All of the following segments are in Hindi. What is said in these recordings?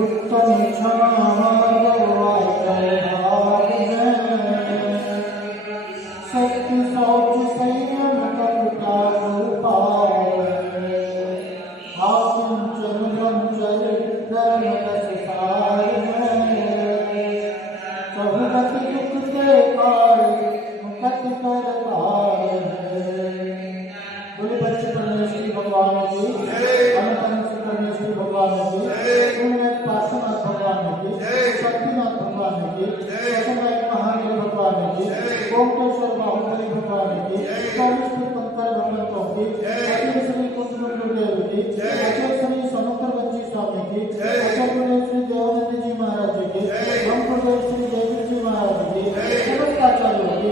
उत्तम क्षमा शक्ति शौच संयम कविता उपाय हाकिम चंद्रमचर धर्म रस सार बहुगत दुख के कार मुकत कर पार बोले बच्चे परमेश्वरी भगवान की अनंत परमेश्वरी भगवान की उन्नत पार्श्वनाथ भगवान की शक्तिनाथ भगवान की महादेव भगवान की ओंकेश्वर बाहुबली भगवान की कामेश्वर कंकर भगवंतों की श्री कुंजदेव की श्री समुद्र बंजी स्वामी की श्री देवानंद जी महाराज की ब्रह्मदेव श्री जयवीर जी महाराज की समस्त आचार्यों की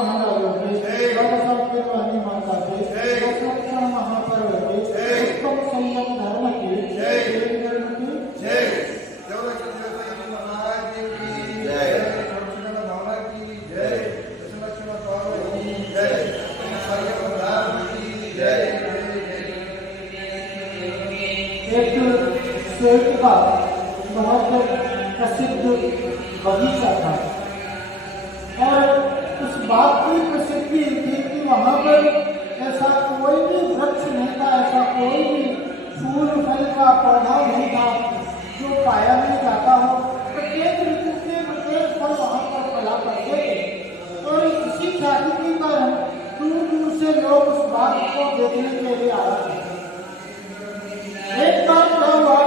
महाराजों की बाबा साहब की रानी माता की दशरथ महापर्व की उत्तम संयम धर्म की एक का बहुत प्रसिद्ध बगीचा था और उस बाग की प्रसिद्धि थी कि वहाँ पर ऐसा कोई भी वृक्ष नहीं था, ऐसा कोई भी फूल फल का पौधा नहीं था जो पाया नहीं जाता हो। प्रत्येक ऋतु के प्रत्येक फल वहाँ पर फला करते थे और इसी ख्याति के कारण दूर दूर से लोग उस बाग को देखने के लिए आ रहे थे। एक बार क्या हुआ,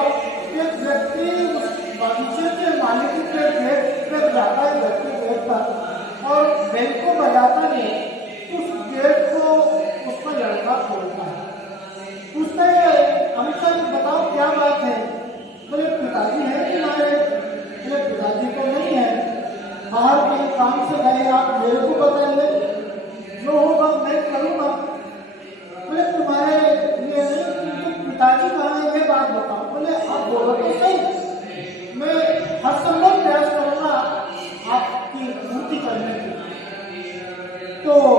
एक व्यक्ति उस बगीचे के मालिक के गेट पर जाता है, व्यक्ति गेट पर और बेल को बजाता है, उस गेट को उसका लड़का खोलता है। पूछता है अंकल बताओ क्या बात है। बोले पिताजी है कि हमारे? बोले पिताजी को नहीं है, बाहर कहीं काम से गए, आप मेरे को बताइए, जो होगा मैं करूँगा। बोले तुम्हारे लिए नहीं, पिताजी कहाँ है ये बात बताओ। बोले आप बोलो तो सही, मैं हर संभव प्रयास करूंगा आपकी पूर्ति करने की। तो वो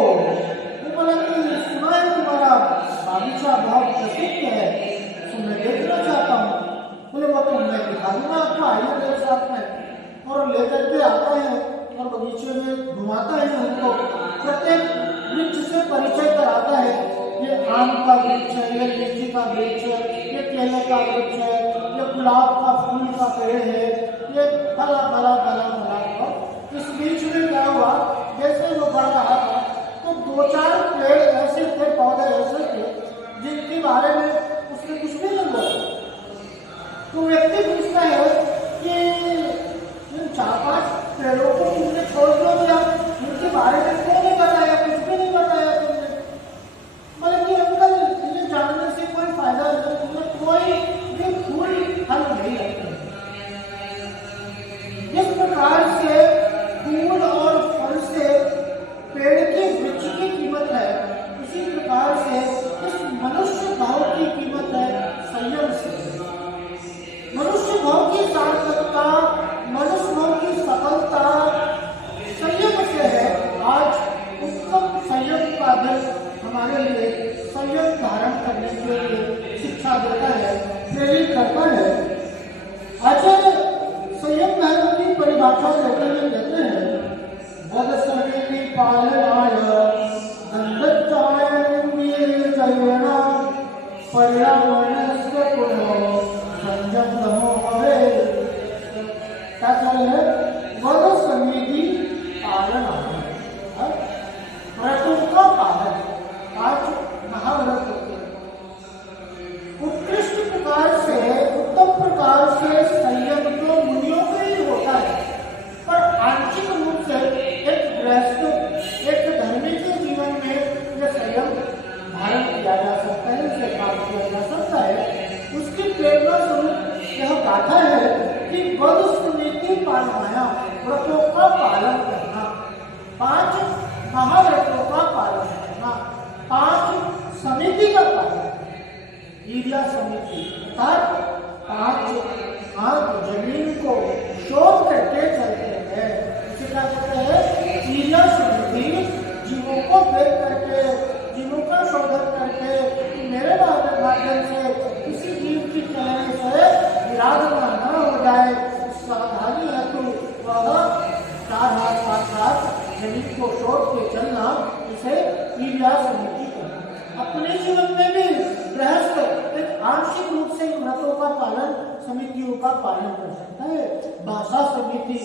बोला कि सुना है तुम्हारा बागीचा बहुत प्रसिद्ध है, तो मैं देखना चाहता हूँ। बोले वो तो मैं दिखा दूंगा आपको, आइए मेरे साथ में। और लेकर के आता है और बगीचे में घुमाता है उनको, प्रत्येक वृक्ष से परिचय कराता है। ये आम का वृक्ष है, ये लीची का वृक्ष है, ये केले का वृक्ष है, ये गुलाब का फूल का पेड़ है, ये फला फला फला फला। इस बीच में क्या हुआ, जैसे वो बढ़ रहा था तो दो चार पेड़ ऐसे थे, पौधे ऐसे थे जिनके बारे में उसने कुछ भी नहीं बोला। तो व्यक्ति पूछता है कि इन 4-5 पेड़ों को तुमने छोड़ दिया, उनके बारे में क्यों नहीं बताया, कुछ भी नहीं बताया तुमने। बोले कि अंकल ये जानने से कोई फायदा नहीं, तुम्हें कोई भी फूल फल नहीं लगते। इस प्रकार से फूल और फल से पेड़ के वृक्ष की कीमत है, इसी प्रकार से इस मनुष्य भाव की कीमत है संयम से। मनुष्य भाव की सार्थकता, मनुष्य भाव की सफलता संयम से है। आज उत्तम संयम का दल हमारे लिए संयम धारण करने के लिए शिक्षा देता है, प्रेरित करता है। आचार्य संयम धर्म की परिभाषा देते हुए कहते हैं, वद समिति पालनाय दंडचाय जयना पर्यावरणस्य पुनः संयम दमो भवे। क्या है? वद समिति पालनाय, व्रतों का पालन। आज महाव्रत होते हैं, उत्कृष्ट प्रकार से, उत्तम प्रकार से संयम तो मुनियों का ही होता है, पर आंशिक रूप से एक गृहस्थ, एक धर्मी के जीवन में यह संयम धारण किया जा सकता है, उसे प्राप्त किया जा सकता है। उसकी प्रेरणा स्वरूप यह गाथा है कि वद समिति पालनाया, व्रतों का पालन करना, 5 महाव्रतों का पालन करना, 5 समिति का पालन, ईर्या समिति अर्थात 5 हाथ जमीन को शोध करके चलते हैं। इसे क्या कहते हैं? ईर्या समिति, जीवों को देख करके, जीवों का शोधन करके, मेरे माध्यम से किसी जीव की कहने से त्यागना न हो जाए, सावधानी है तो वह साधा साक्षात जमीन को छोड़ के चलना, इसे क्रिया समिति करना। अपने जीवन में भी गृहस्थ एक आंशिक रूप से व्रतों का पालन, समितियों का पालन कर सकता है। भाषा समिति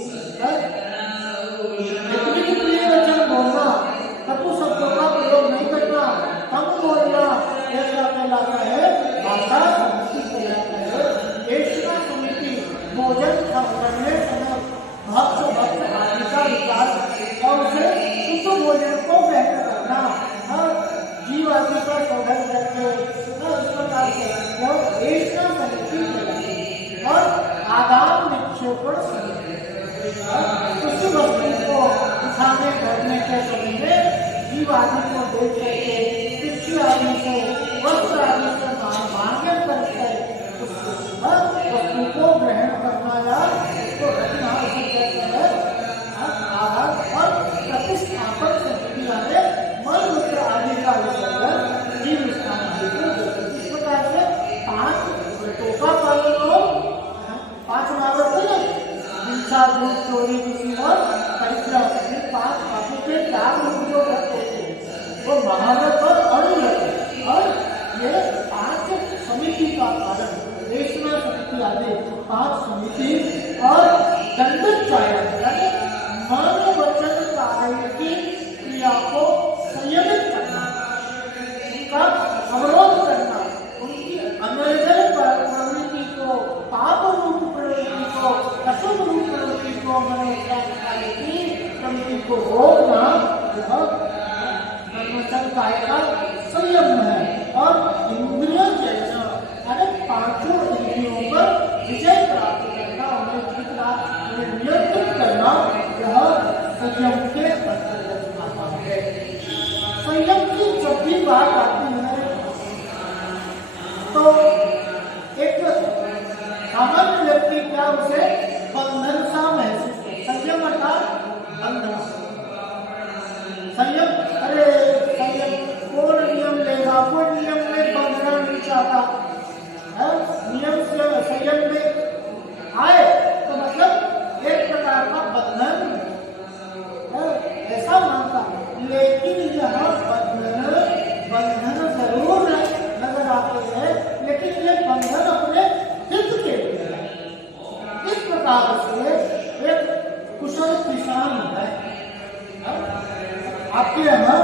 प्रिय वचन बोलना, कटु शब्दों का प्रयोग नहीं करना, कम बोलना, ऐसा कहलाता है भाषा समिति कहलाता है। ऐसा समिति भोजन करने समय भक्त आदि का विकास और उसे शुद्ध भोजन को ग्रहण करना, जीव आदि का शोधन करके इस प्रकार से ऐसा समिति कहलाती है। और आदान निक्षेपण समिति उस वस्तु को उठाने करने के समय में जीव आदि को देख करके कृषि आदि से वस्त्र आदि से मांगन करके उस वस्तु को ग्रहण करना या उसको रखना, उसे कहते हैं आधार। और प्रतिष्ठापन समिति आदि मल मूत्र आदि का विसर्जन जीव स्थान आदि को देते। इस प्रकार से 5 व्रतों का पालन हो, 5 महाव्रत है, हिंसा, झूठ, चोरी, किसी और परिग्रह, 5 पापों के त्याग जो व्रत होते हैं वो महाव्रत और अनुव्रत। और ये 5 समिति का पालन, देशना समिति आदि 5 समिति और दंडोच्चारण यानी मन वचन कार्य की क्रिया को संयमित करना, उनका अवरोध करना, उनकी अनर्गल प्रवृत्ति को, पाप रूप प्रवृत्ति को, अशुभ रूप प्रवृत्ति को, मनोचार की प्रवृत्ति को रोकना, यह मनोचन काय का संयम है। और इंद्रियों जैसा अरे 5 इंद्रियों पर विजय प्राप्त करना, उन्हें जीतना, उन्हें नियंत्रित करना, यह संयम के अंतर्गत आता है। संयम की जब भी बात आती है तो एक सामान्य व्यक्ति क्या उसे बंधन सा महसूस है। संयम अर्थात बंधन। संयम, अरे संयम कौन नियम लेगा, कोई नियम में बंधना नहीं चाहता है। नियम से संयम में आए तो मतलब एक प्रकार का बंधन ऐसा मानता, लेकिन यह बंधन जरूर नजर आते हैं, लेकिन ये बंधन अपने हित के लिए है। इस प्रकार से एक कुशल किसान है, आपके यहाँ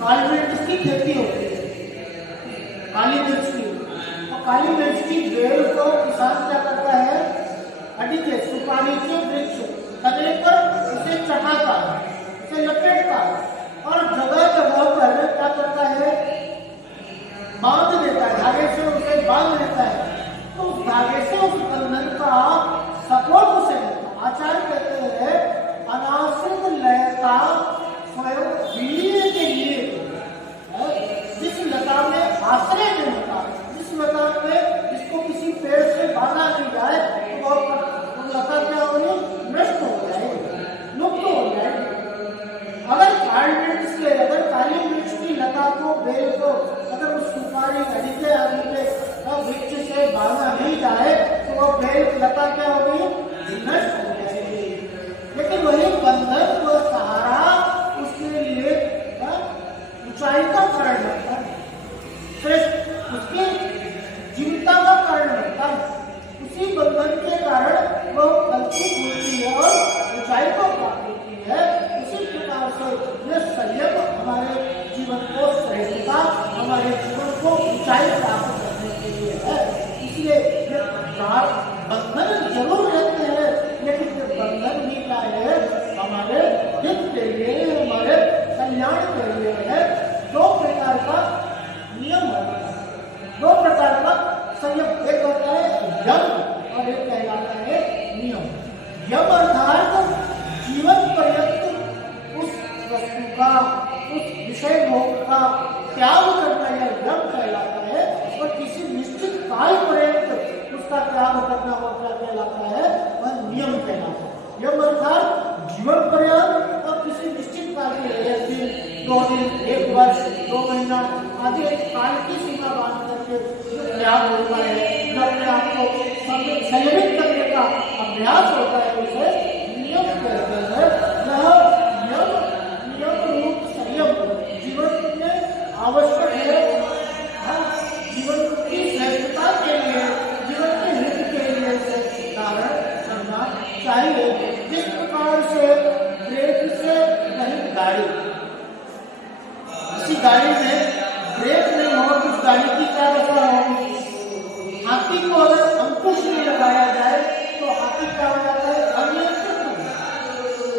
काली मिर्च की खेती होती है, काली मिर्च की, और काली मिर्च की बेल को किसान क्या करता है, अडिके सुपारी के वृक्ष तने पर उसे चढ़ाता है, उसे लपेटता है और जगह जगह पर क्या करता है, बांध देता है, धागे से उसे बांध देता है। तो उस धागे से उस बंधन का सपोर्ट उसे मिलता। आचार्य कहते हैं अनाश्रित लयता स्वयं वीर्य के लिए, जिस लता में आश्रय नहीं होता, जिस लता में जिसको किसी पेड़ से बांधा नहीं जाए तो वो लता क्या होगी, नष्ट हो जाएगी, लुप्त हो जाएगी। अगर काली मिर्च की लता को, बेल को अगर उस सुपारी अडिके आदि के वृक्ष से बांधा नहीं जाए तो वो बेल लता क्या होगी, नष्ट हो जाएगी। लेकिन वही बंधन, वो सहारा उसके लिए ऊंचाई का कारण बनता है, श्रेष्ठ उसकी जीवता का कारण बनता है। उसी बंधन के कारण वो फलती फूलती है और ऊंचाई को प्राप्त होती है। उसी प्रकार से ये संयम हमारे जीवन को श्रेष्ठता, हमारे जीवन को ऊंचाई प्राप्त करने के लिए है। इसलिए ये बंधन जरूर रहते हैं, लेकिन ये बंधन भी क्या है, हमारे हित के लिए, हमारे कल्याण के लिए है। 2 प्रकार का नियम है, 2 प्रकार का संयम, एक होता है यम और एक कहलाता है नियम। यम अर्थात जीवन पर्यंत उस वस्तु का, उस विषय भोग का त्याग करना यह यम कहलाता है। और किसी निश्चित काल पर्यंत उसका त्याग करना वो क्या कहलाता है, वह नियम कहलाता है। यम अर्थात जीवन पर्यंत और किसी निश्चित काल के लिए, 1 दिन, 2 दिन, 1 वर्ष, 2 महीना आदि एक काल की सीमा बांध करके त्याग होता है, अपने आप को अभ्यास होता है उसे नियम कहते हैं। यह नियम रूप संयम जीवन में आवश्यक है। जीवन की श्रेष्ठता के लिए, जीवन के हित के लिए इसे धारण करना चाहिए। जिस प्रकार से ब्रेक से नहीं गाड़ी, किसी गाड़ी में ब्रेक नहीं हो तो उस गाड़ी की क्या दशा होगी? हाथी को अगर अंकुश नहीं लगाया जाए तो हाथी क्या हो जाता है? अनियंत्रित।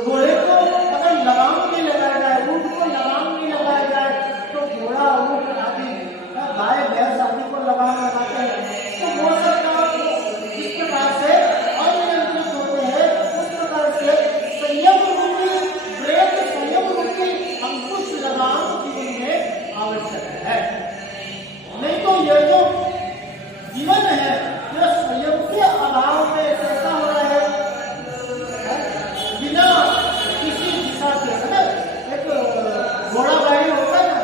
घोड़े को अगर लगाम नहीं लगाया जाए, ऊंट को लगाम नहीं लगाया जाए तो घोड़ा, ऊंट आदि, गाय भैंस आदि को लगाम लगाते हैं तो वो सब जिस प्रकार से अनियंत्रित होते हैं, उस प्रकार से संयम रूपी ब्रेक, संयम रूपी अंकुश लगाम जीवन में आवश्यक है। नहीं तो यह जो जीवन है यह संयम के अभाव में कैसा हो रहा है, बिना किसी दिशा के। एक घोड़ा गाड़ी होता है ना,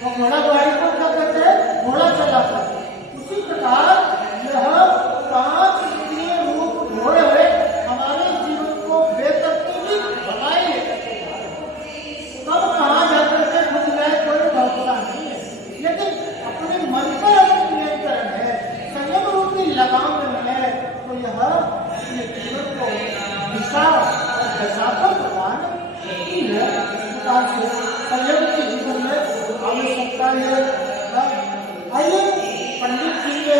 तो घोड़ा गाड़ी को क्या कहते हैं? घोड़ा चलाता है। उसी प्रकार यह पांच इंद्रिय रूप घोड़े हमारे जीवन को बेतरतीबी भगाए, तब कहाँ जाकर के खुद जाए कोई भरोसा नहीं है। लेकिन अपने मन पर अगर नियंत्रण है, संयम रूपी लगाम में है, तो यह अपने जीवन को दिशा और दशा को प्रदान करती है। इस प्रकार से संयम के जीवन में आवश्यकता है। आइए पंडित जी के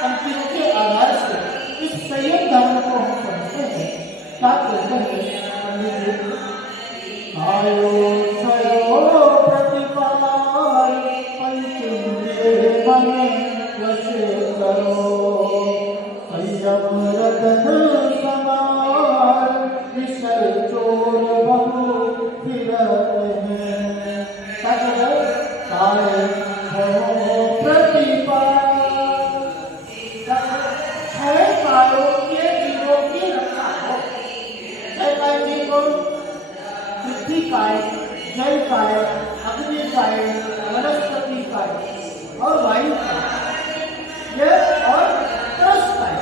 पंक्तियों के आधार से इस संयम धर्म को हम समझते हैं। क्या कहते हैं पंडित जी? आयो सयो प्रतिपाल पंचेंद्रिय मन वशे करो, संयम रतन समार विषय चोर बहु फिरत हैं। क्या कहते हैं? आयो सयो प्रतिपाल, छह कायों के जीवों की रक्षा हो। छह काय जीव, पृथ्वी काय, जल काय, अग्नि काय, वनस्पति काय और वायु काय, ये और त्रस काय।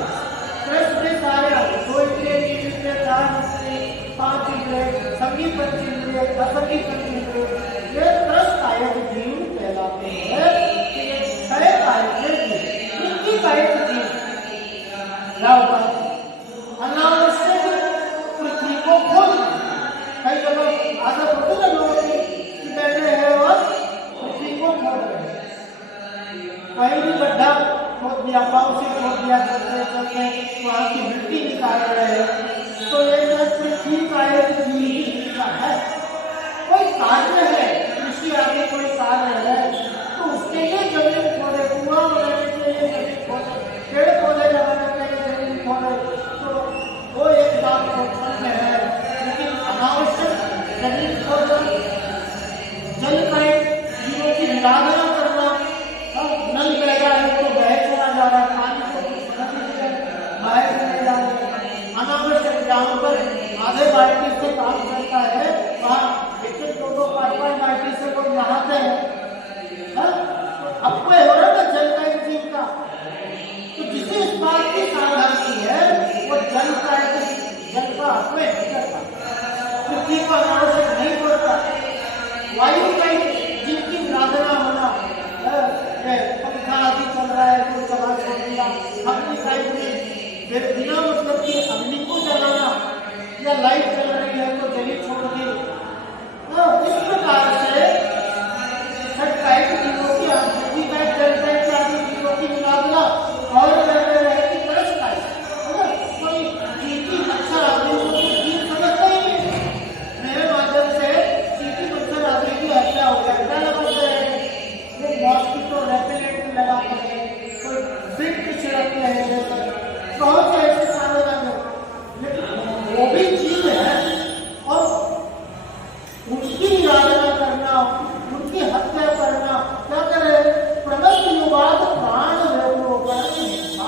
त्रस में सारे दो इंद्रिय, तीन इंद्रिय, चार इंद्रिय, पांच इंद्रिय, संगी पंचेंद्रिय, असंगी पंचेंद्रिय, ये त्रस काय जीव कहलाते हैं। छह काय के जीव, पृथ्वी काय जीव क्या होता है? अनावश्यक पृथ्वी को खोद, कई जगह आदत होती है लोगों की बैठे हैं और पृथ्वी को खोद रहे हैं। कहीं भी गड्ढा खोद दिया, पाँव से खोद दिया, चलते चलते वहाँ की मिट्टी निकाल रहे हैं। तो ये पृथ्वी का एक जीवित है, कोई कार्य है, कृषि आदि कोई कार्य है तो उसके लिए जमीन खोदे, कुआं बनाने के लिए जमीन खोदे, पेड़ पौधे लगाने के लिए जमीन खोदे, तो वो एक बात उत्पन्न है। लेकिन अनावश्यक जमीन खोदना, जल का जीवों की निराधना करना, नल बह रहा है तो बह चला जा रहा है, पानी को बाहर चले जा रहे हैं। अनावश्यक जहाँ पर आधे बाल्टी से काम चलता है वहाँ एक दो दो पाँच पाँच बाल्टी से लोग नहाते हैं। अब कोई हो रहा है जल का एक जीव का, तो जिसे इस बात की सावधानी है वो जल का अपने नहीं करता, पृथ्वी को अनावश्यक नहीं छोड़ता। वायु का जीव की निराधना होना, पंखा आदि चल रहा है तो चला छोड़ दिया, अग्नि का बिना मतलब की अग्नि को जलाना, या लाइट चल रही है तो जली छोड़ दी। इस प्रकार से छठ कायिक जीवों की आकृति का जल कायिक आदि जीवों की निराधना और कहते रहे कि तरस कायिक, कोई चींटी मच्छर आदि को जीव समझता ही नहीं। मेरे माध्यम से चींटी मच्छर आदि की हत्या हो गया, क्या लगाते हैं वो मॉस्किटो रेपेलेंट लगाते हैं, कोई बिट छिड़कते हैं, बहुत से ऐसे सावधान है। लेकिन वो भी जीव है और उनकी निराधना करना, उनकी हत्या करना, क्या करे? प्रगत युवाद प्राण हिंसा,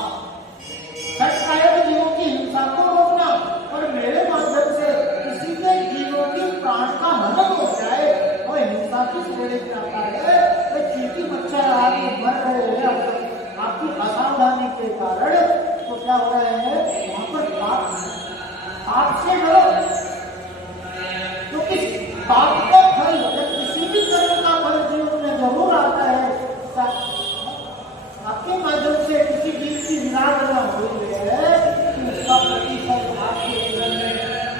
छठ जीवों की हिंसा को रोकना और मेरे माध्यम से किसी के जीवों की प्राण का हनन हो जाए और हिंसा की श्रेणी में आता है। तो चींटी मच्छर आदि मर रहे हैं आपकी असावधानी के कारण, तो क्या हो रहा है वहां पर आपसे डरो। तो किस बात का फल या किसी भी कर्म का फल जीवन में जरूर आता है। आपके माध्यम से किसी जीव की निराकरण हुई है कि उसका प्रतिफल आपके जीवन में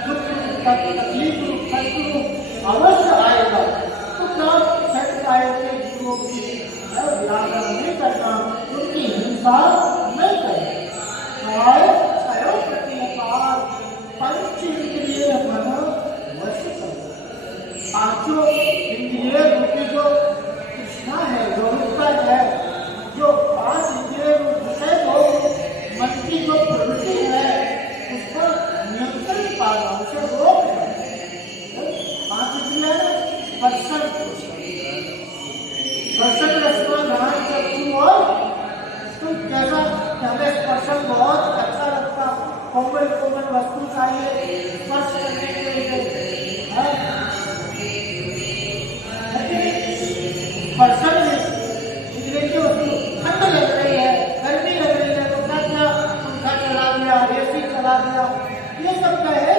दुख रूप तकलीफ रूप कष्ट रूप अवश्य आएगा। तो क्या सच्चाई के जीवों की निराकरण नहीं करना, उनकी हिंसा नहीं करना। पंच इंद्रिय मन वश पांचों इंद्रिय रूपी जो कृष्णा है, जो उत्तर है, जो पांच इंद्रिय विषय को मन की जो प्रवृत्ति है उसका नियंत्रण पाना, उसे रोकना। पांच इंद्रिय स्पर्शन, स्पर्शन रसना ध्यान चक्षु और तो जैसा हमें स्पर्शन बहुत अच्छा लगता, कोमल कोमल वस्तु चाहिए स्पर्श करने के लिए, स्पर्शन इंद्रिय की वस्तु ठंड लग रही है, गर्मी लग रही है, तो क्या पंखा चला दिया, एसी चला दिया, ये सब क्या है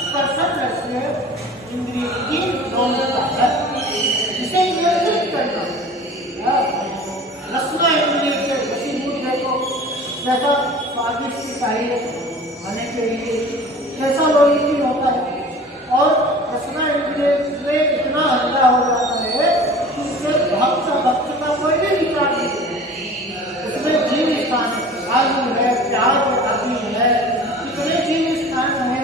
स्पर्शन से इंद्रिय की नौकता है, इसे नियंत्रित करना। रसना इंद्रिय के वशीभूत देखो, जैसा स्वादिष्ट चाहिए खाने के लिए, कैसा लोभी होता है, और रसना इंद्रिय में इतना अंधा हो जाता है कि उससे भक्त का कोई भी विचार नहीं, उसमें जीव स्थान है, आलू है, प्याज आदि है, कितने जीव स्थान है,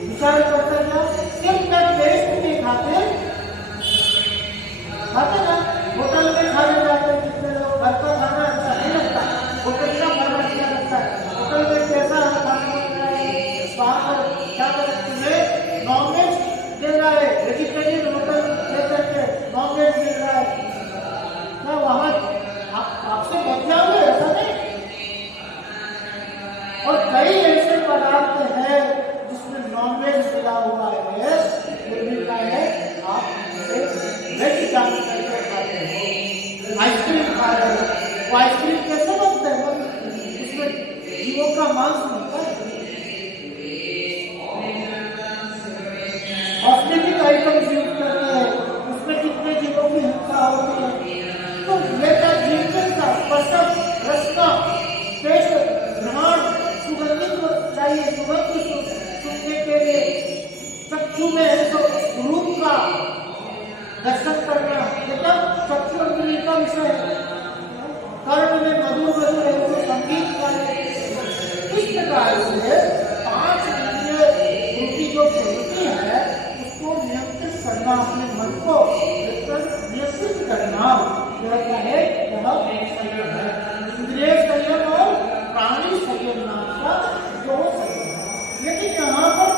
विचार करता क्या सिर्फ का टेस्ट के खाते ना, होटल में खाने जाते हैं कितने लोग, घर का खाना अच्छा नहीं लगता, होटल का खाना अच्छा लगता है। होटल में कैसा खाना बनता है, वहाँ पर क्या तुम्हें नॉनवेज दे रहा है, वेजिटेरियन होटल दे करके नॉनवेज मिल रहा है, क्या वहाँ आपसे बच जाओगे? ऐसा नहीं। और कई ऐसे पदार्थ है जिसमें नॉनवेज मिला हुआ है, फिर भी क्या है आप वेज जान करके खाते हो। आइसक्रीम खा रहे हो, वो आइसक्रीम कैसे बनता है? उसमें जीवों का मांस मिलता है, ऑस्ट्रेलिक आइटम्स यूज करते हैं, उसमें कितने जीवों की हिंसा होती है। तो ये क्या जीवन का स्पर्शक रसना टेस्ट घ्राण सुगंधित चाहिए, सुगंध सुनने के लिए चक्षु में तो रूप का दर्शन करना, मतलब चक्षु इंद्रिय का विषय है, कर्ण में मधुर मधुर ऐसे संगीत का। इस प्रकार से पांच इंद्रिय रूपी जो प्रवृत्ति है उसको नियंत्रित करना, अपने मन को नियंत्रित करना, यह क्या है, यह संयम है। इंद्रिय संयम और प्राणी संयम नाम का दो संयम है। लेकिन यहाँ पर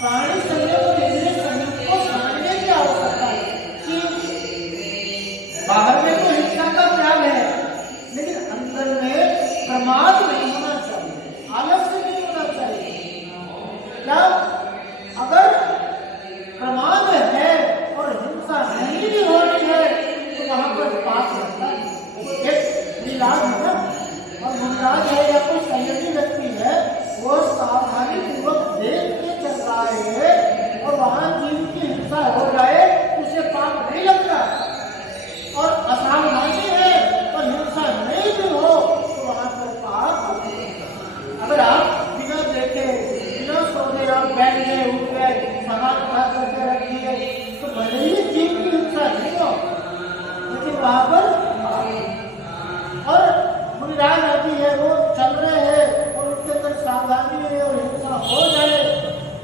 प्राणी संयम और इंद्रिय संयम को समझने की आवश्यकता है कि बाहर में तो हिंसा का त्याग है, लेकिन अंदर में प्रमाद नहीं होना चाहिए, आलस्य नहीं होना चाहिए। क्या अगर प्रमाद है और हिंसा नहीं भी हो रही है तो वहां पर पाप लगता है। तो एक निराज है ना, और मुमराज है या कोई संयमी व्यक्ति है, वो सावधानी पूर्वक देख के चल रहा है और वहां जीव की हिंसा हो जाए उसे पाप नहीं लगता, और असावधानी है और हिंसा नहीं भी हो तो वहां पर पाप। अगर आप बिना देखे बिना सोचे आप बैठ गए, उठ गए, सामान खा करके रख दिए, तो भले ही जीव की हिंसा नहीं हो, लेकिन वहां पर और मुनिराज आदि है वो चल रहे हैं और उनके अंदर सावधानी है और हिंसा हो जाए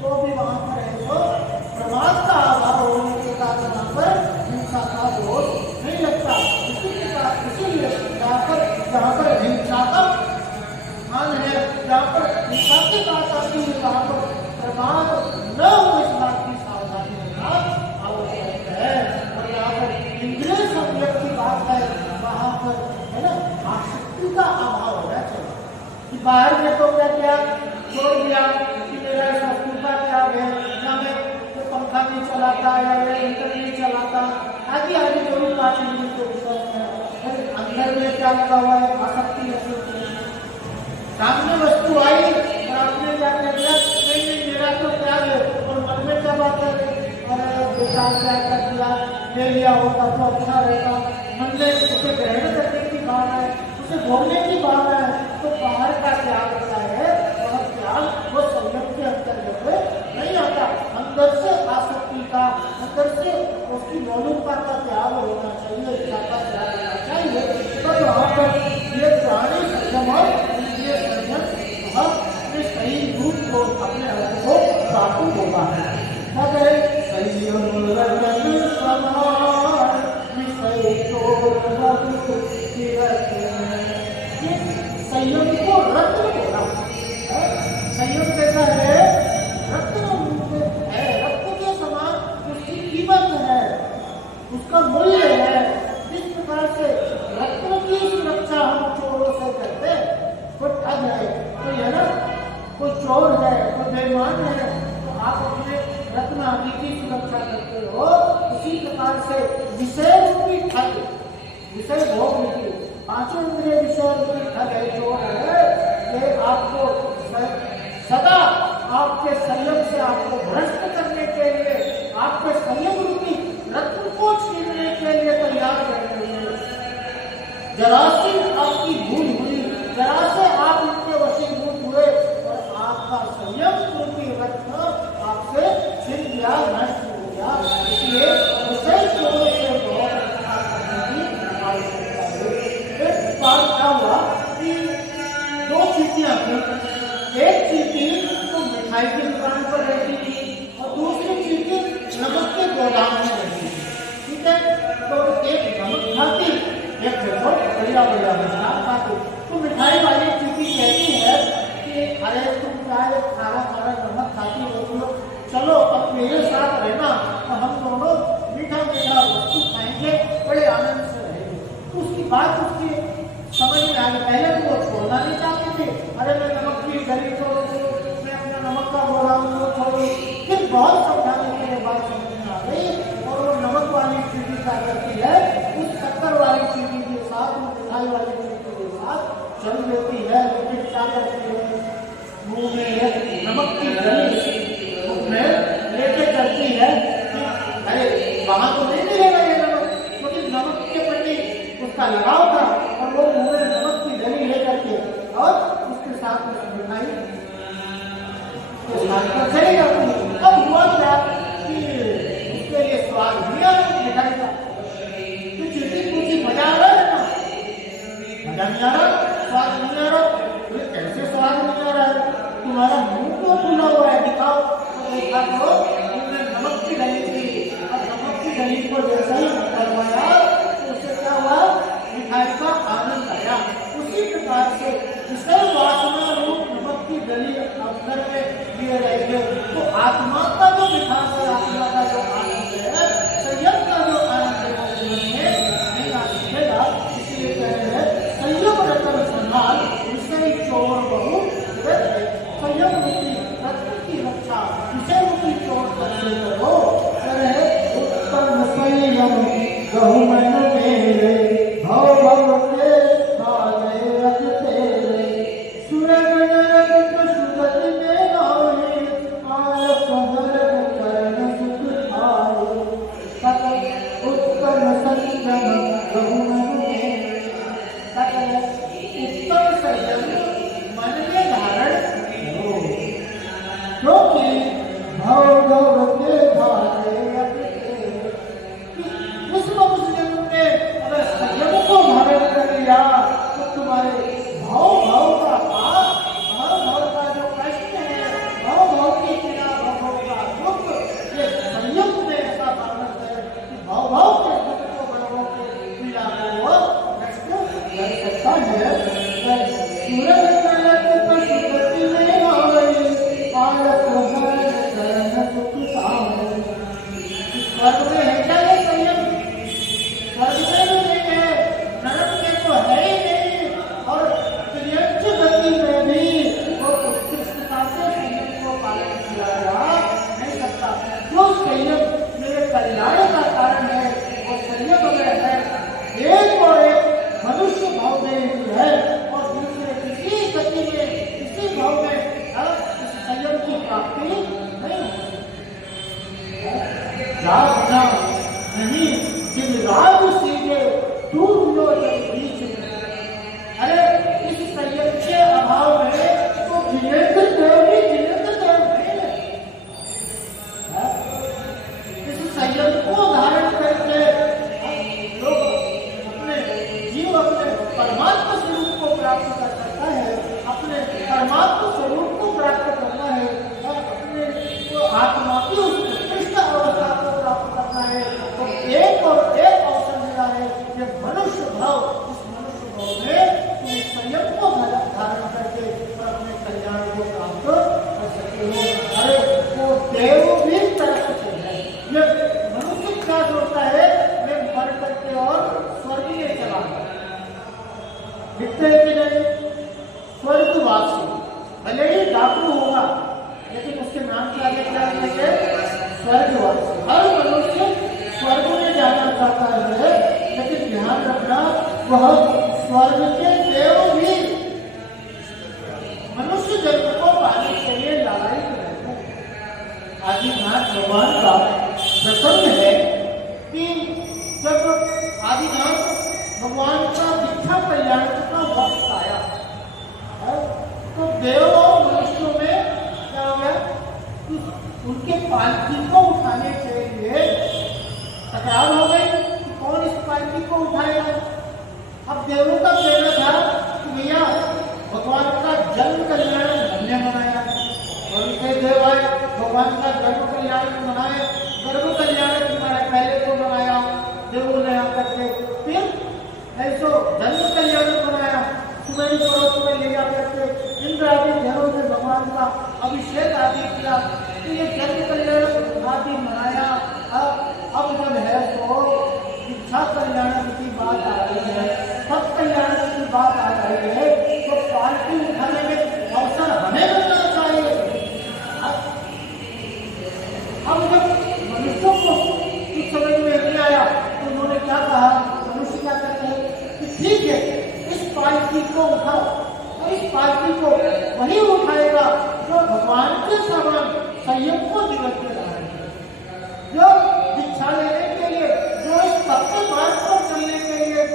तो भी वहां पर है तो प्रमाद का अभाव होने के कारण वहां पर हिंसा का दोष नहीं लगता। इसीलिए जहाँ पर हिंसा का मान है, जहाँ पर हिंसा की बात आती है वहां पर प्रमाद न हो इस बात की सावधानी रखना आवश्यक है। और यहाँ पर इंद्रिय संयम की बात है, वहां पर है ना आसक्ति का अभाव होना चाहिए कि बाहर में तो क्या किया, छोड़ दिया कि मेरा इस वस्तु का त्याग है, या मैं तो पंखा नहीं चलाता या इंटर नहीं चलाता, आदि आदि जो भी बात इंद्रिय के विषय है। अंदर में क्या लगा हुआ है, आसक्ति है, सामने वस्तु आई जाता तो अच्छा रहता। मन में उसे ग्रहण करने की बात है, उसे बोलने की बात है, तो बाहर का त्याग होता है, वह त्याग वो संयम के अंतर्गत नहीं आता। अंदर से आसक्ति का, अंदर से उसकी मौलिकता का त्याग होना चाहिए, इच्छा का त्याग होना चाहिए। तो वहाँ पर ये प्राणी संयम और इंद्रिय संयम वह अपने सही रूप को, अपने अर्थ को प्राप्त होता है। संयम रतन समान विषय चोर बहु तीरथ में। ये संयम को रत्न बोला है। संयम कैसा है? रत्न है, रत्न के समान उसकी कीमत है, उसका मूल्य है। जिस प्रकार से रत्न की सुरक्षा हम चोरों से करते हैं, कोई ठग है तो ये ना, कोई चोर है, कोई बेईमान है, तो आप अपने रत्न आदि की सुरक्षा करते हो। उसी प्रकार से विषय रूपी ठग, विषय भोग रूपी, पांचों इंद्रिय विषय रूपी ठग है, चोर है, ये आपको सदा आपके संयम से आपको भ्रष्ट करने के लिए, आपके संयम रूपी रत्न को छीनने के लिए तैयार रहते हैं। जरा सी आपकी भूल हुई, जरा से आप इनके वशीभूत हुए और आपका संयम रूपी रत्न आपसे छिन गया, नष्ट हो गया। इसलिए विषय चोरों से बहुत रक्षा करने की आवश्यकता है। एक बार क्या हुआ कि दो चींटियां थी। एक चींटी तो मिठाई की दुकान पर रहती थी और दूसरी चींटी नमक के गोदाम में रहती थी। ठीक है, तो एक नमक खाती, एक देखो बढ़िया बढ़िया मिठाई खाती। तो मिठाई वाली चींटी कहती है कि अरे तुम क्या खाना खाना नमक खाती होती हो, चलो अब मेरे साथ रहना तो हम दोनों मीठा मीठा वस्तु खाएंगे, बड़े आनंद से रहेंगे। तो उसकी बात उसकी समझ में आ गई। पहले तो वो छोड़ना नहीं चाहती थी, अरे मैं नमक की गली छोड़ दूँ, मैं अपना नमक का गोदाम छोड़ूँ। फिर बहुत समझाने के बाद समझ में आ गई और वो नमक वाली चींटी क्या करती है, उस शक्कर वाली चींटी के साथ, मिठाई वाली चींटी के साथ चल देती है। लेकिन क्या करती है, मुंह में एक नमक की गली उसमें लेके चलती है कि अरे वहां तो नहीं मिलेगा ये नमक, क्योंकि नमक के प्रति उसका लगाव था और वो मुंह में नमक की गली लेकर के और उसके साथ मिठाई के साथ चली जाती है। अब हुआ क्या कि उसके लिए स्वाद नहीं आ रहा मिठाई का। तो चींटी पूछी, मजा आ रहा है ना? मजा नहीं आ रहा, स्वाद नहीं आ रहा। कैसे स्वाद नहीं आ रहा है? तुम्हारा मुंह तो खुला हुआ है, दिखाओ। तो देखा तो तुमने नमक की गली थी और नमक की गली को जैसा ही करवाया तो उससे क्या हुआ, मिठाई का आनंद आया। उसी प्रकार से विषय वासना रूप नमक की गली अंदर में लिए रहेंगे तो आत्मा का जो विकास है, आत्मा का जो आनंद है, संयम का जो आनंद है, वो जीवन में नहीं आ सकेगा। इसलिए कह रहे हैं संयम रतन संभाल विषय चोर बहु तीरथ है। संयम रूपी रत्न की रक्षा विषय रूपी चोर से करो। उत्तम संयम गहु मन मेरे, भव भव के खाए रख तेरे। सुरग नरक सुगति में लाए, आय सहर करण सुख आए। उत्तम संयम गहु मन मेरे, उत्तम संयम मन में धारण करो, क्योंकि भव भव के खाए रख तेरे। उस जन्म में अगर संयम को धारण कर लिया तो तुम्हारे भाव भाव का पाप, भाव भाव का जो कष्ट है, भाव भाव की पीड़ा, भाव का दुख, ये संयम में ऐसा आनंद है कि भाव भाव के दुख को, भाव भाव की पीड़ा को वो नष्ट कर सकता है। सूरज नरक पशुपति में आए, पारस करण सुख पाए। स्वर्ग में है क्या ये संयम? स्वर्ग में भी नहीं है, नरक में तो है ही नहीं, और त्रियंच गति में भी वो उत्कृष्टता से संयम को पालन किया जा नहीं सकता। जो संयम मेरे कल्याण का कारण है, वो संयम में है, एक और एक मनुष्य भाव में भी है और दूसरे किसी गति में, किसी भाव में इस संयम की प्राप्ति डाकू होगा, लेकिन उसके नाम के आगे क्या लिखेंगे? स्वर्गवासी। हर मनुष्य स्वर्ग में जाना चाहता है, लेकिन ध्यान रखना वह स्वर्ग के देव भी मनुष्य जन्म को पाने के लिए लालायित रहते हैं। आदिनाथ भगवान का प्रसंग है कि जब आदिनाथ भगवान का दीक्षा कल्याण का वक्त आया तो देव और मनुष्यों में क्या हो गया? उनके पालकी को उठाने के लिए तकरार हो गई कि कौन इस पालकी को उठाएगा। अब देवों का कहना था कि भैया भगवान का जन्म कल्याण हमने मनाया, और उनके देव आए भगवान का जन्म कल्याण मनाए, गर्भ कल्याण तुम्हारे पहले को मनाया देवों ने आकर के, फिर ऐसो जन्म कल्याण मनाया, सुबह पड़ोस में ले जाकर के इंद्र आदि देवों ने भगवान का अभिषेक आदि किया, तो ये जन्म कल्याण आदि मनाया। अब जब है तो दीक्षा कल्याण की बात आ रही है, सब कल्याण की बात आ रही है, तो पालकी उठाने में अवसर हमें मिलना चाहिए। अब जब मनुष्यों को कुछ समझ में नहीं आया तो उन्होंने क्या कहा? मनुष्य क्या कहते हैं कि ठीक है, इस पालकी को उठाओ, और इस पालकी को वही उठाएगा जो भगवान के समान संयम को जीवन में रहा है, जो दीक्षा लेने के लिए, जो इस सत्य मार्ग पर चलने के लिए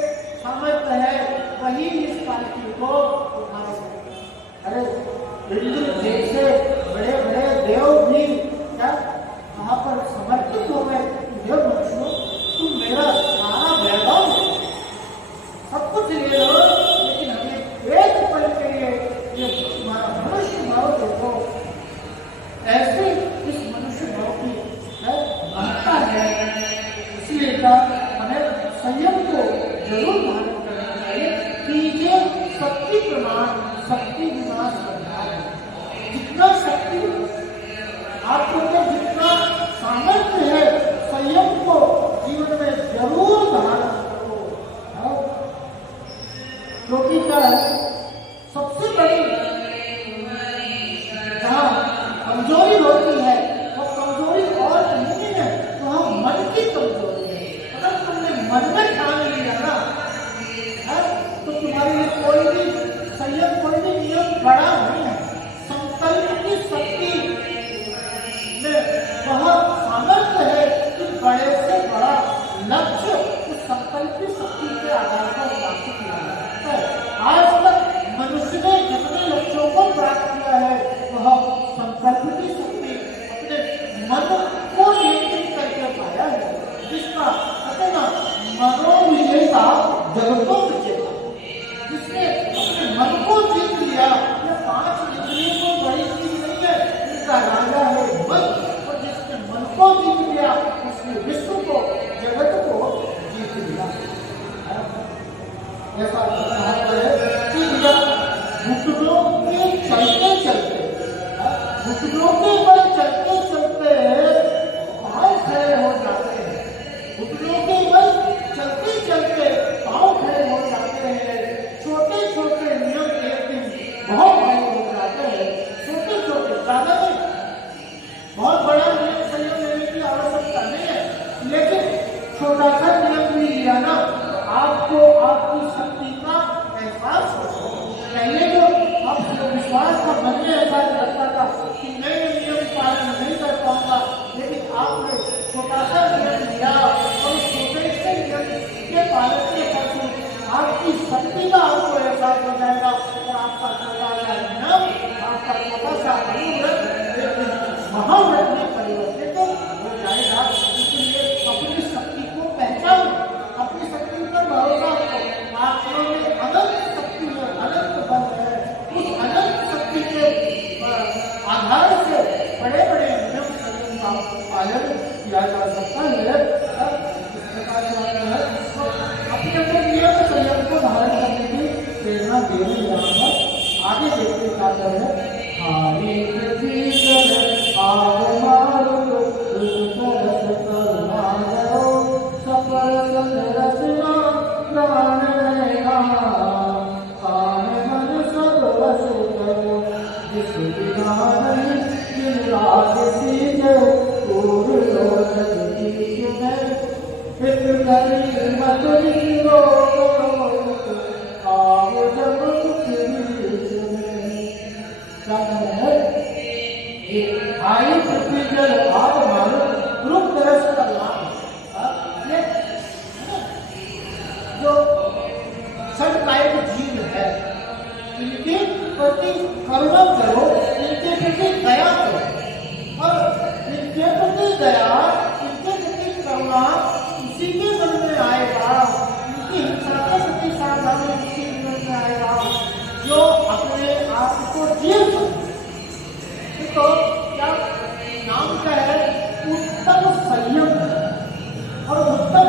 सामर्थ्य है, वही इस पालकी को उठाएगा। अरे इंद्र जैसे बड़े बड़े देव भी क्या वहां पर समर्पित हो गए? देव मनुष्यों, तुम मेरा सारा वैभव सब कुछ ले लो, लेकिन हमें एक पल के लिए ये तुम्हारा मनुष्य भाव देखो। ऐसे इस मनुष्य भाव की महत्ता है, इसलिए हमें संयम को जरूर धारण करना चाहिए। कीजिए शक्ति प्रमाण, शक्ति विनाश करना है। जितना शक्ति आपको में जितना सामर्थ्य है, संयम को जीवन में जरूर धारण करो, क्योंकि क्या है सबसे बड़ी जहाँ कमजोरी होती है वो कमजोरी और नहीं है, तो हम मन की कमजोरी है। अगर तुमने मन में ठान लिया ना तो तुम्हारे लिए कोई भी संयम, कोई भी नियम बड़ा नहीं है। संकल्प की शक्ति में बहुत सामर्थ्य है कि बड़े से बड़ा लक्ष्य उस संकल्प की शक्ति के आधार पर प्राप्त किया जाता है। आज तक मनुष्य ने जितने लक्ष्यों को प्राप्त किया है वह संकल्प की शक्ति अपने मन को नियंत्रित करके पाया है, जिसका कहते ना मनोविजेता जगतों विजेता, जिसने अपने मन को जीत लिया। ये 5 इंद्रियों को बड़ी चीज नहीं है, इनका राजा है मन, और जिसने मन को जीत लिया उसने विश्व को, जगत को जीत लिया। ऐसा कहा है कि घुटनों के चलते चलते, घुटनों के बल चलते चलते पाँव खड़े हो जाते हैं, घुटनों के बल चलते चलते पाँव खड़े हो जाते हैं। छोटे छोटे नियम एक दिन बहुत बड़े हो जाते हैं, छोटे छोटे, ज्यादा नहीं, बहुत बड़ा नियम संयम लेने की आवश्यकता नहीं है, लेकिन छोटा सा नियम भी लिया ना तो आपको आपकी शक्ति का एहसास हो। पहले जो आप विश्वास का मन में एहसास रखता था कि मैं ये नियम पालन नहीं कर पाऊंगा, लेकिन आपने छोटा सा नियम लिया और छोटे से नियम के पालन के फलस्वरूप आपकी शक्ति का आपको एहसास हो जाएगा, और आपका छोटा सा नियम, आपका छोटा सा अनुव्रत महाव्रत में परिवर्तित हो जाएगा। इसलिए अपनी शक्ति को पहचानो, अपनी शक्ति पर भरोसा रखो। आत्मा में अनंत शक्ति है, अनंत बल है, उस अनंत शक्ति के आधार से बड़े बड़े नियम संयम का पालन किया जा सकता है। इस प्रकार से अपने अपने नियम संयम को धारण करने की प्रेरणा दे रही है। आगे देखते जाते हैं। जिस आई पृथ्वी जल आप मालूम रूप तरस का नाम ये जो सनकायक जीव है इनके प्रति करुणा करो, इनके प्रति दया करो और इनके प्रति दया, इनके प्रति करुणा उसी के मन में आएगा, इनकी हिंसा के प्रति सावधानी उसी के मन में आएगा जो अपने आप को जीव तो क्या नाम क्या है उत्तम संयम और उत्तम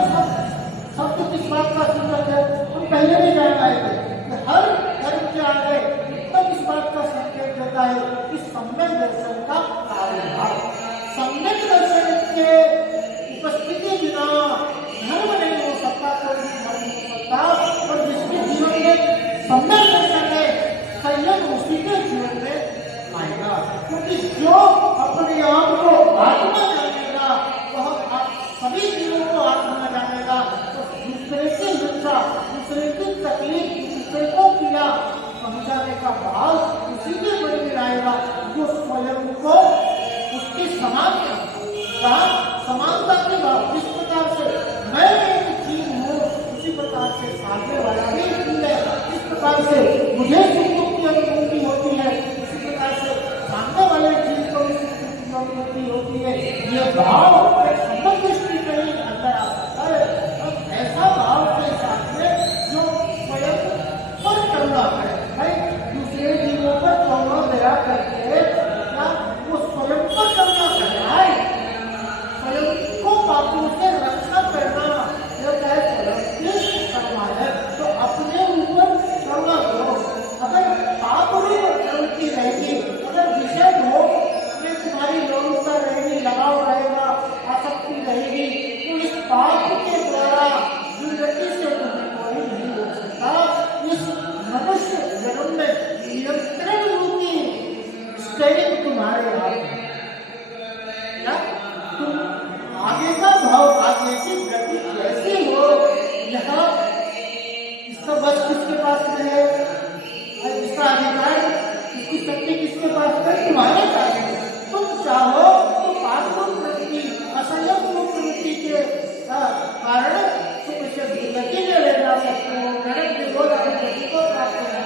शब्द किस बात का सूचक है हम पहले भी जान आए थे कि हर धर्म के आगे उत्तम इस बात का संकेत देता है कि सम्यक दर्शन का कार्यभाव, सम्यक दर्शन के उपस्थिति बिना धर्म नहीं हो सकता, कोई धर्म हो सकता और जिसके जीवन में सम्यक दर्शन है संयम उसी के जीवन में आएगा, क्योंकि जो अपने आप को आत्मा जानेगा वह सभी जीवों को आत्मा जानेगा तो दूसरे की हिंसा, दूसरे की तकलीफ, दूसरे को पीड़ा पहुंचाने का भाव उसी के मन में आएगा जो स्वयं को उसकी समानता के भाव, जिस प्रकार से मैं एक जीव हूँ उसी प्रकार से सामने वाला भी जीव है, जिस प्रकार से मुझे सुख दुख की अनुभूति होती है सामने वाले चीज को भी होती है, ये भाव संबंध दृष्टि के लिए अंदर आ सकता है और ऐसा भाव के साथ में जो स्वयं पर करना है दूसरे जीवों पर करुणा दया करके क्या वो स्वयं पर करना है, स्वयं को पापों से रक्षा करना जो है स्वयं करना है तो अपने ऊपर करुणा करो। अगर पाप प्रवृत्ति रहेगी, अगर विषय भोग में तुम्हारी लोलुपता रहेगी, लगाव रहेगा, आसक्ति रहेगी तो इस पाप के द्वारा दुर्गति से तुम्हें कोई नहीं रोक सकता। इस मनुष्य जन्म में नियंत्रण रूपी स्टेरिंग तुम्हारे हाथ में, क्या तुम आगे का भाव, आगे की गति कैसी हो, यहाँ इसका बस किसके पास में है, इसका अधिकार, इसकी शक्ति किसके पास है, तुम्हारे पास है। तुम चाहो तो पाप प्रवृत्ति, असंयम प्रवृत्ति के कारण तुम इसे दुर्गति में ले जा सकते हो, नरक में हो गति को प्राप्त करना।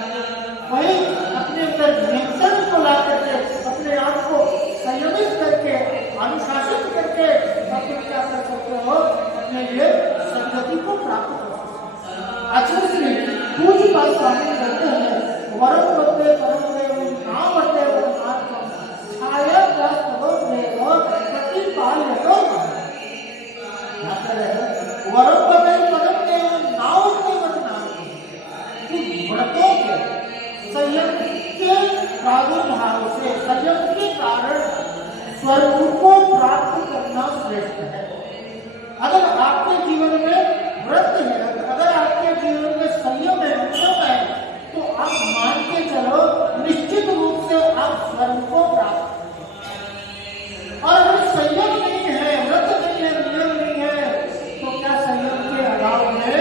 वही अपने अंदर नियंत्रण को ला करके अपने आप को संयमित करके अनुशासित करके तुम क्या कर सकते हो, अपने लिए सदगति को प्राप्त कर सकते हो। आचार्य पूज्य बात स्वामी कहते हैं वरम बदले परम देव नाम बदले परमात्मा छाया दास भगवत देव प्रतिपाल्य तो क्या करे वरम बदले परम देव नाम बदले नाम कि व्रतों के संयम के प्रादुर्भाव से, संयम के कारण स्वर्ग को प्राप्त करना श्रेष्ठ है। अगर आपके जीवन में व्रत है, अगर आपके जीवन में संयम है, संयम है तो आप मान के चलो निश्चित रूप से आप स्वर्ग को प्राप्त करेंगे। और अगर संयम नहीं है, व्रत नहीं है, नियम नहीं है तो क्या संयम के अभाव में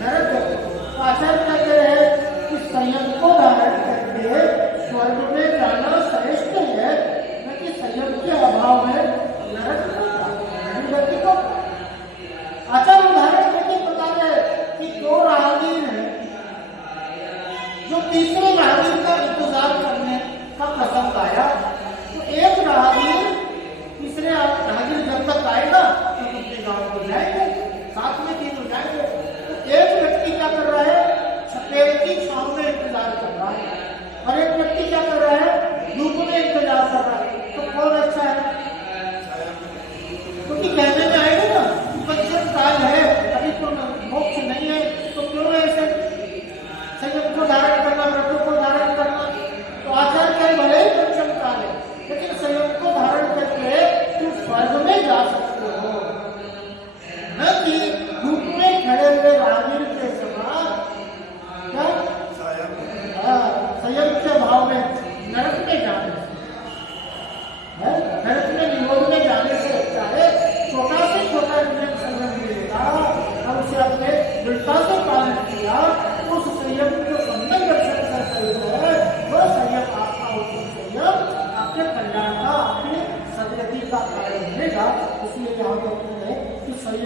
नरक। आचार्य कहते हैं कि संयम को धारण करके स्वर्ग में जाना श्रेष्ठ है, क्योंकि संयम के अभाव में नरक को प्राप्त को। आचार्य उदाहरण देके बता रहे कि दो राहगीर हैं जो तीसरे राहगीर का इंतजार करने का प्रसंग आया तो एक राहगीर तीसरे राहगीर जब तक आएगा तो अपने गांव को जाएंगे, साथ में तीनों जाएंगे। तो एक व्यक्ति क्या कर रहा है, पेड़ की छांव में इंतजार कर रहा है और एक व्यक्ति क्या कर रहा है, धूप में इंतजार कर रहा है। तो कौन अच्छा है? क्योंकि कहने में आएगा ना पंचम काल है, अभी तो मोक्ष नहीं है, तो क्यों ऐसे संयम को धारण करना, व्रतों को धारण करना। तो आचार्य कहे भले ही पंचम काल है लेकिन संयम को धारण करके तुम स्वर्ग में जा सकते हो, न कि धूप में खड़े हुए राहगीर के समान क्या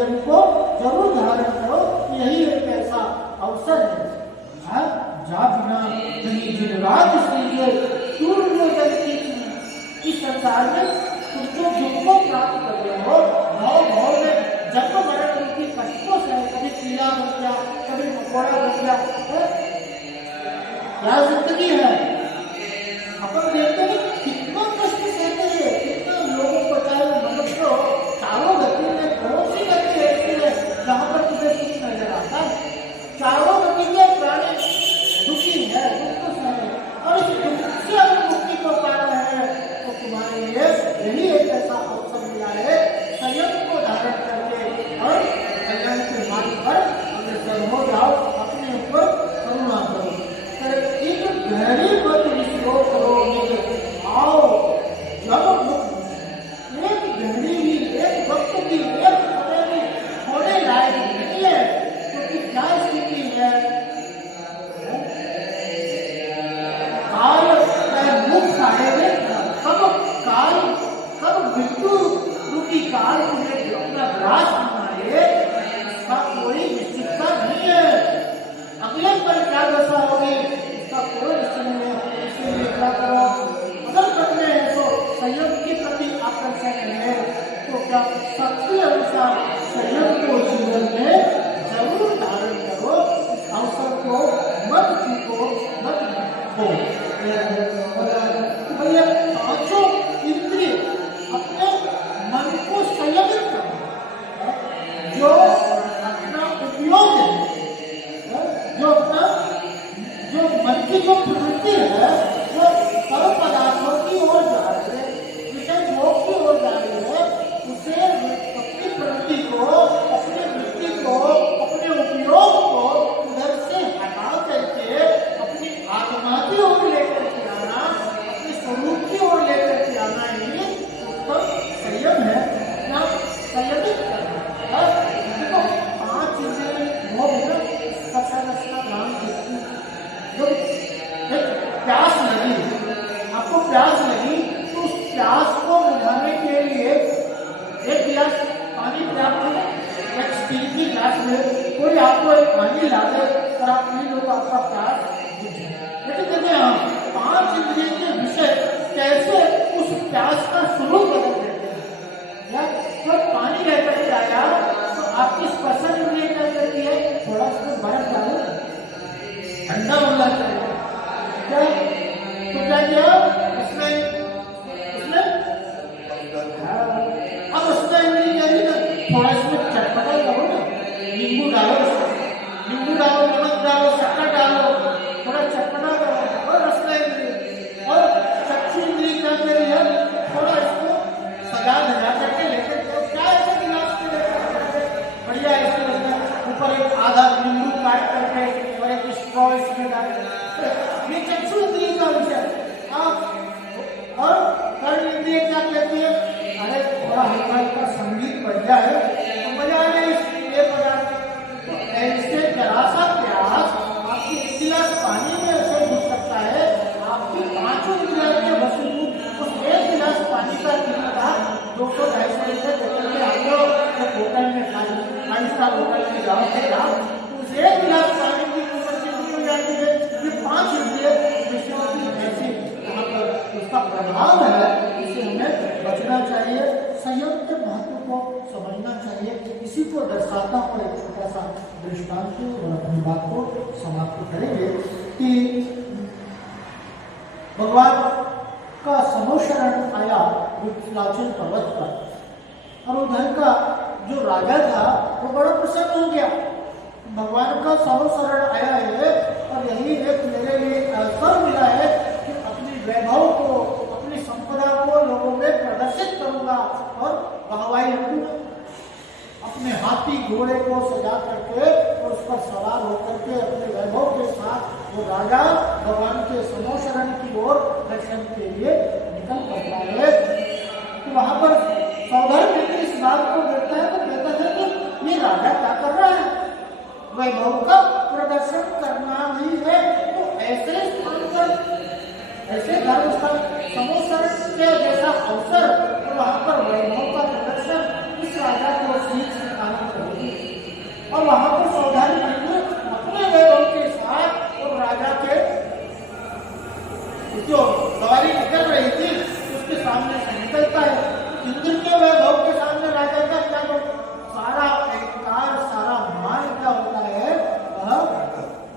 संयम को जरूर धारण करो। यही एक ऐसा अवसर है। हाँ, जा बिना जनी दिन रात इसलिए दूर जो जन की इस संसार में तुम जो दुख को प्राप्त कर रहे हो, भाव भाव में जन्म मरण उनकी कष्टों से, कभी कीड़ा बन गया, कभी मकोड़ा बन गया, क्या जिंदगी है। अपन देखते हैं कितना कष्ट सहते हैं, कितना लोगों को, चाहे मनुष्य हो, चारों गति में कौन सी गति ऐसी है जहाँ पर तुम्हें सुख नजर आता है। चारों गति के प्राणी दुखी है, दुख तो सह है, और इस दुख से अगर मुक्ति को पा रहे हैं तो तुम्हारे लिए यही एक ऐसा अवसर मिला है। संयम को धारण करके और कल्याण के मार्ग पर अग्रसर हो जाओ, अपने ऊपर करुणा करो, एक गहरी मत विश्व करो, आओ जब एक गहरी ही, एक वक्त की, एक समय की होने लायक नहीं है, क्योंकि क्या स्थिति है, काल मुख आए, कब मृत्यु रूपी काल तुम्हें अपना ग्रास बनाए, इसका कोई निश्चितता नहीं है। अगले पर क्या दशा होगी इसका कोई निश्चय नहीं है। इसलिए क्या करो, अगर करने हैं तो संयम के प्रति आकर्षण है तो क्या शक्ति अनुसार संयम को जीवन में जरूर धारण करो। इस अवसर को मत चूको, मत खो। भैया पांचों इंद्रिय अपने मन को संयमित करना, जो अपना उपयोग है, जो मन की जो प्रवृत्ति है वो सर्व पदार्थों की ओर जा रही है, विषय भोग की ओर जा रही है, उसे अपनी प्रवृत्ति को, अपनी वृत्ति को, अपने उपयोग को उधर से हटा करके अपनी आत्मा की ओर लेकर के आना, अपने स्वरूप की ओर लेकर के आना ही उत्तम संयम है, या संयमित करना। देखो 5 इंद्रिय भोग है ना, प्यास लगी, आपको प्यास लगी तो उस प्यास को बुझाने के लिए एक गिलास पानी पर्याप्त है। एक स्टील की गिलास में कोई आपको एक पानी ला दे और आप पी लो तो आपका प्यास बुझ जाए। लेकिन देखिए हम 5 इंद्रिय के विषय कैसे उस प्यास का स्वरूप बदल देते हैं। या जब पानी लेकर के आया तो आपकी स्पर्शन इंद्रिय क्या करती है, थोड़ा उसमें बर्फ डालो, ठंडा होना चाहिए, क्या तो क्या किया उसमें अब उसमें थोड़ा इसमें चटपटा करो ना, नींबू डालो, नमक डालो, शक्कर डालो, थोड़ा चटपटा करो, और रसना और चक्षु इंद्रिय क्या करी है, थोड़ा इसको सजा धजा करके लेकर क्या ऐसे गिलास के लेकर बढ़िया इसके ऊपर एक आधा नींबू काट करके और एक स्ट्रॉ इसमें डाल, ये चक्षु इंद्रिय का विषय। और कर्म इंद्रिय क्या कहती है, अरे थोड़ा हल्का हल्का संगीत बज जाए तो मजा आ जाए ये पदार्थ। तो ऐसे जरा सा प्यास आपकी एक गिलास पानी में ऐसे घुस सकता है, आपकी 5 इंद्रियों के वसूल उस एक गिलास पानी का कीमत 200-250 रुपये देकर के आप लोग होटल में 5 स्टार होटल में जाओ, उस एक गिलास पानी की कीमत कितनी हो जाती है। ये 5 इंद्रिय विषयों की ऐसी यहाँ पर उसका प्रभाव है, इसे हमें बचना चाहिए, संयम के महत्व को समझना चाहिए। इसी को दर्शाता हुआ एक छोटा सा दृष्टांत और अपनी बात को समाप्त करेंगे कि भगवान का समोशरण आया विंध्याचल पर्वत पर, और उधर का जो राजा था वो बड़ा प्रसन्न हो गया। भगवान का समोशरण आया है और यही एक मेरे लिए अवसर मिला है कि अपनी वैभव को, अपनी संपदा को लोगों में प्रदर्शित करूंगा और वाहवाही लूंगा। अपने हाथी घोड़े को सजा करके और उस पर सवार होकर के अपने वैभव के साथ वो राजा भगवान के समोशरण की ओर दर्शन के लिए निकल पड़ता है। तो वहां पर सौधर व्यक्ति इस बात को देखता है तो कहता है कि ये राजा क्या कर रहा है, वैभव का प्रदर्शन करना ही है। तो ऐसे स्थान पर, ऐसे धर्म स्थल समोशरण के जैसा अवसर, तो वहां पर वैभव का प्रदर्शन इस राजा को सीख सिखाना और वहां पर सावधानी बिल्कुल अपने वैभव के साथ और राजा के जो सवारी निकल रही थी उसके सामने से निकलता है। इंद्र के वैभव के सामने राजा का क्या तो सारा अहंकार सारा मान क्या होता है वह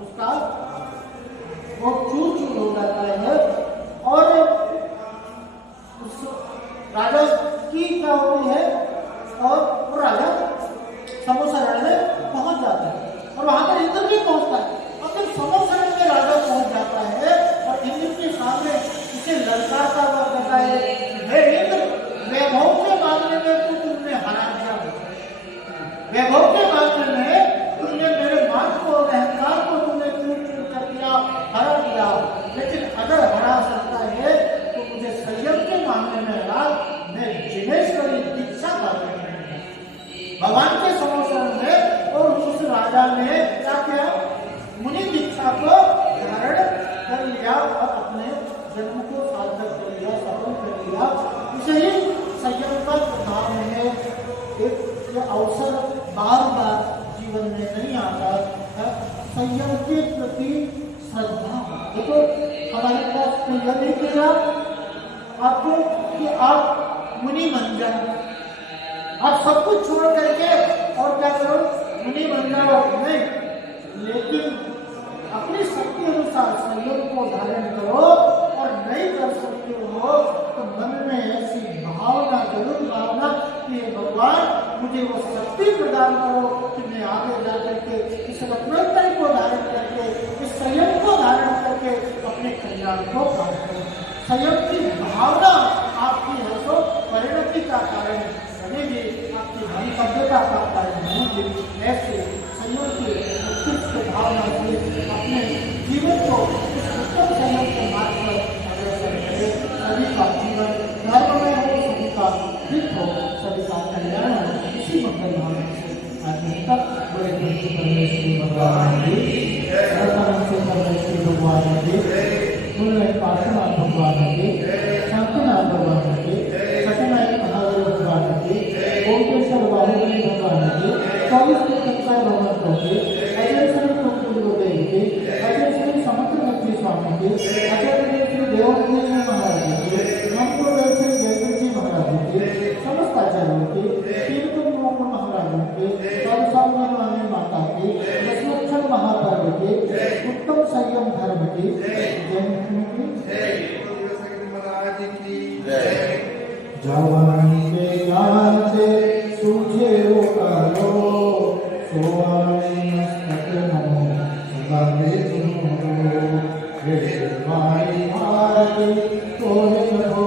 उसका वो चूर चूर हो जाता है और उस राजा की क्या होती है और वो राजा समोसरण में पहुंच जाता है और वहां पर इंद्र भी पहुंचता है और जब समोसरण में राजा पहुंच जाता है और इंद्र के सामने उसे ललकारता हुआ कहता है, हे इंद्र, वैभव के मामले में तो तुमने हरा दिया, वैभव के मामले में तुमने मेरे मान को अहंकार को तुमने चूर चूर कर दिया, हरा दिया, लेकिन अगर हरा सकता है तो मुझे संयम के मामले में हरा, मैं जिनेश्वरी दीक्षा पाता भगवान के समोसरण में। और उस राजा ने क्या किया, मुनि दीक्षा को धारण कर लिया और अपने जन्म को सार्थक कर लिया, सफल कर लिया। इसे ही संयम का प्रभाव है। एक अवसर बार बार जीवन में नहीं आता है। संयम के प्रति श्रद्धा, देखो हमारे पास तो यह नहीं किया आपको कि आप मुनि बन जाए, आप सब कुछ छोड़ करके और क्या करो, मुनि बन जाओ, नहीं, लेकिन अपनी शक्ति अनुसार संयम को धारण करो और नहीं कर सकते हो तो मन में ऐसी भावना जरूर भावना कि भगवान मुझे वो शक्ति प्रदान करो कि मैं आगे जा करके इस रत्नोत्तर को धारण करके इस संयम को धारण करके अपने कल्याण को प्राप्त करो। संयम की भावना आपकी है तो परिणति का कारण बनेगी, आपकी भविष्यता का कारण बनेगी। ऐसे संयम की उत्कृष्ट भावना से अपने जीवन को इस उत्तम संयम के मार्ग पर अग्रसर करें। सभी का जीवन धर्ममय हो, सभी का हित हो, सभी का कल्याण हो। इसी मंगल भावना से आज तक बड़े परमेश्वरी भगवान जी, से परमेश्वरी भगवान जी, पार्श्वनाथ भगवान जी, शांतिनाथ भगवान जी, सत्यनारायण महादेव भगवान जी, ओमकेश्वर बाहुबली भगवान जी, 24 के कक्षा भगवान जी, अजय श्री कुलदेव जी, अजय श्री समुद्रमती स्वामी जी, अजय श्री देवजी महाराज जी, नमदेव श्री जयदेव जी महाराज जी, समस्त आचार्यों की, तीर्थम मोहन महाराज की, सर्वसामान्य माता की, दशलक्षण महापर्व की, उत्तम संयम धर्म की जवानी के ज्ञान से सूझे रोकालो, सोआने मस्तक नमो सदावे सुनो, हे माई माई तोहे हो